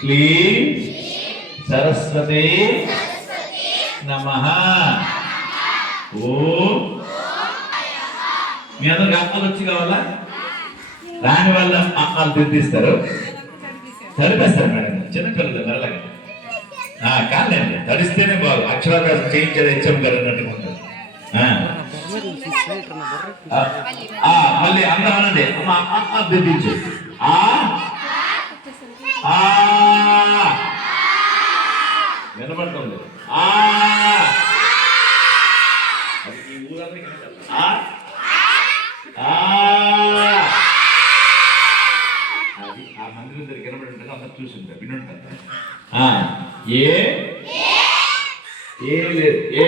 క్లీం సరస్వతి నమ ఓం మీ అందరికి అమ్మలు వచ్చి కావాలా దాని వల్ల అమ్మాలు దిద్దిస్తారు తడిపేస్తారు మేడం చిన్నపిల్లలు మెరలగా ఆ, కాదులేండి తడిస్తేనే బాగు అక్షరాభ్యాసం చేయించేది హెచ్ఎం గారు అన్నట్టుగా ఉంటుంది మళ్ళీ అందరూ అనండి అమ్మ ఆ, ఆ, దిద్దించు ఆ ఆ. వినపడుతుంది ఆ. అది ఈ ఊరందరికీ ఆ. ఆ. అది ఆ మందిరం దగ్గర కనబడి ఉంటుంది అందరు చూసింటారు వినుంటారు. ఆ, ఏ? ఏ లేదు. A?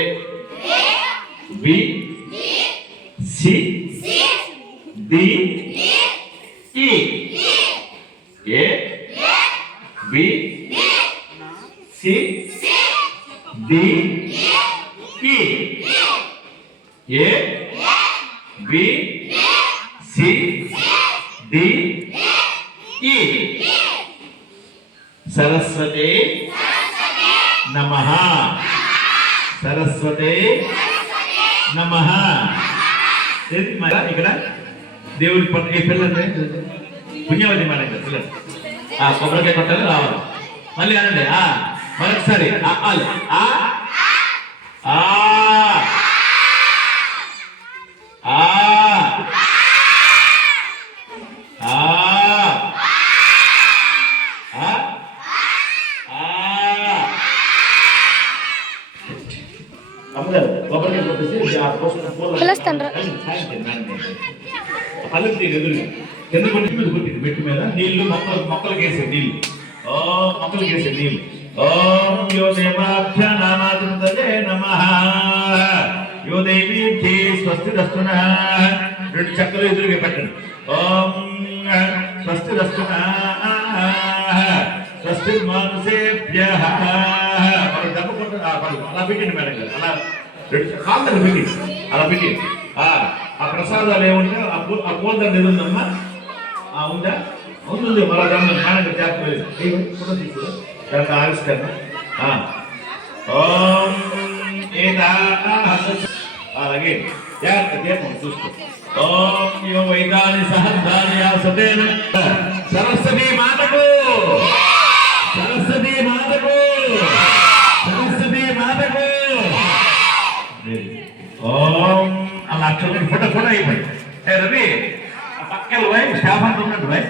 B? C? D? E? V C D ఈ ఏ బి సి డి ఈ సరస్వతి నమ సరస్వతి నమ ఇక్కడ? దేవుడి పట్ల పిల్లలు పుణ్యవతి మేడం పిల్లలు. ఆ కొబ్బరికాయ కొట్టాలి రావాలి. మళ్ళీ అనండి ఆ మరొకసారి కొబ్బరికాయ కొట్టేసి. పల్లెకి తీరు ఎదురుగా. కింద కొట్టి మీద కొట్టింది. మెట్టు మీద నీళ్ళు మొక్కలు మొక్కలు వేసే నీళ్ళు ఓ మొక్కలు వేసే నీళ్ళు ఓం యో దేవాభ్య నమ. యో దేవీభ్యే స్వస్తి దస్తున రెండు చక్కలు ఎదురుగా పెట్టండి. ఓం స్వస్తి దస్తున స్వస్తి మానుసేభ్య మనం దెబ్బ అలా పెట్టండి మేడం గారు. అలా రెండు కాళ్ళు పెట్టి అలా పెట్టి ఆ ప్రసాదాలు ఏముంటే ఆ పూ ఎదురుందమ్మా ಆ ಉಂಡ? ಒಂದೊಂದು ಹೊಲ ಗಮ್ಮ ನಾನಕ್ಕೆ ಜಾಸ್ತಿ ನೀವು ಕೊಡೋದಿತ್ತು ಕೆಲಸ ಆರಿಸ್ತೇನೆ. ಹಾಂ. ಓಂ ಏದಾ ಹಾಗೆ. ಯಾಕೆ ದೇಪ ಸುಸ್ತು. ಓಂ ಯೋ ವೈದಾನಿ ಸಹಧಾನಿಯ ಸದೇನ ಸರಸ್ವತಿ ಮಾತಕು. ಸರಸ್ವತಿ ಮಾತಕು. ಸರಸ್ವತಿ ಮಾತಕು. ಓಂ. ಅಲ್ಲ ಅಕ್ಷರ ಫೋಟೋ ಫೋಟೋ ಏ, ರವಿ. పక్కన పోయి స్టాఫ్ అంతా ఉన్నట్టు పోయి